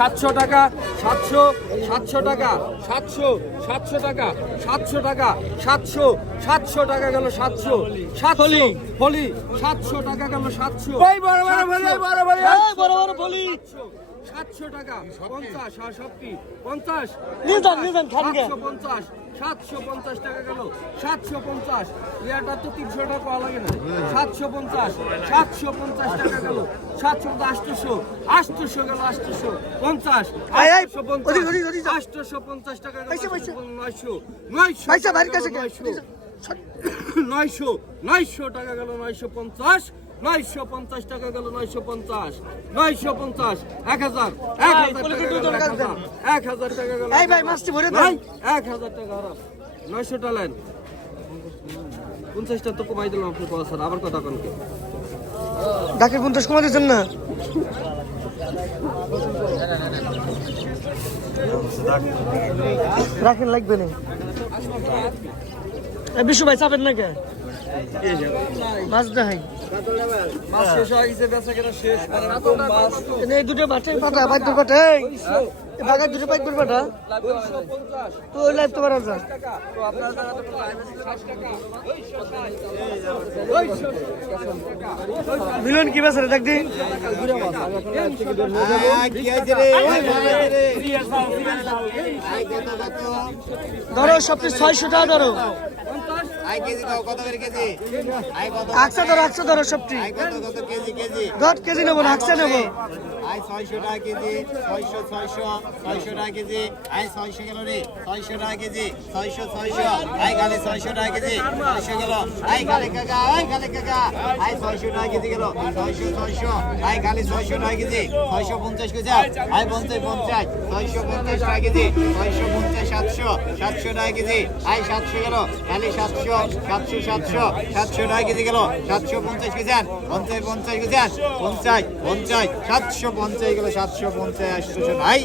সাতশো টাকা সাতশো সাতশো টাকা সাতশো সাতশো টাকা সাতশো টাকা সাতশো সাতশো টাকা গেল সাতশো সাতশো হলি। সাতশো টাকা গেল সাতশো সাতশো সাতশো টাকা পঞ্চাশ আর সবটি পঞ্চাশ। নিজান, নিজান, সাতশো পঞ্চাশ সাতশো পঞ্চাশ টাকা গেল। সাতশো পঞ্চাশ ইয়াটা তো তিনশো টাকা পাওয়া লাগে না। সাতশো পঞ্চাশ সাতশো পঞ্চাশ টাকা গেল। সাতশো আটশোশো আটশোশো গেল আটশোশো পঞ্চাশ আটশোশো পঞ্চাশ। আটশোশো পঞ্চাশ টাকা। নয়শো? নয়শো নয়শো নয়শো টাকা গেল নয়শো পঞ্চাশ নয়শো পঞ্চাশ টাকা গেল নয়শো পঞ্চাশ। নয়শো পঞ্চাশ এক হাজার এক হাজার এক হাজার, টাকা গেল এক হাজার টাকা হারাম নয়শো টালেন পঞ্চাশটা তো কমাই দিলাম আপনি কথা স্যার আবার কথা কনকে ডাকে পঞ্চাশ কমা দিচ্ছেন না? রাখেন লাগবে না। বিশু ভাই চাপেন না কে? মাছ দেখাই মাছ শেষ হয়ে গেছে বেচা কেনা শেষ এনে এই দুটো পাটা বাইর দুটো বাইর করে তো ওই লাইভ তো বাড়া যা মিলন কি বেছে দেখ দি। ধরো সবচেয়ে ছয়শো টাকা ধরো। আকসা ধরো আকসা ধরো সবটি কত কেজি নেব না আকসা নেব। আই ছয়শো টাকা কেজি, ছয়শো ছয়শো ছয়শো টাকা কেজি আই ছয়শো গেল রে, ছয়শো টাকা কেজি, ছয়শো ছয়শো আই গালে ছয়শো টাকা কেজি, ছয়শো গেল আই গালে কাকা আই ছয়শো টাকা কেজি গেল ছয়শো ছয়শো আই গালে ছয়শো টাকা কেজি, ছয়শো পঞ্চাশ কেজি আই পঞ্চাশ পঞ্চাশ, ছয়শো পঞ্চাশ টাকা কেজি, ছয়শো পঞ্চাশ সাতশো সাতশো টাকা কেজি আই সাতশো গেল গালে সাতশো সাতশো সাতশো সাতশো টাকা কেজি গেল সাতশো পঞ্চাশ কেজি পঞ্চাশ পঞ্চাশ কেজি পঞ্চাশ পঞ্চাশ, সাতশো পঞ্চাশ গেলে সাতশো পঞ্চায়েত আটশো নাই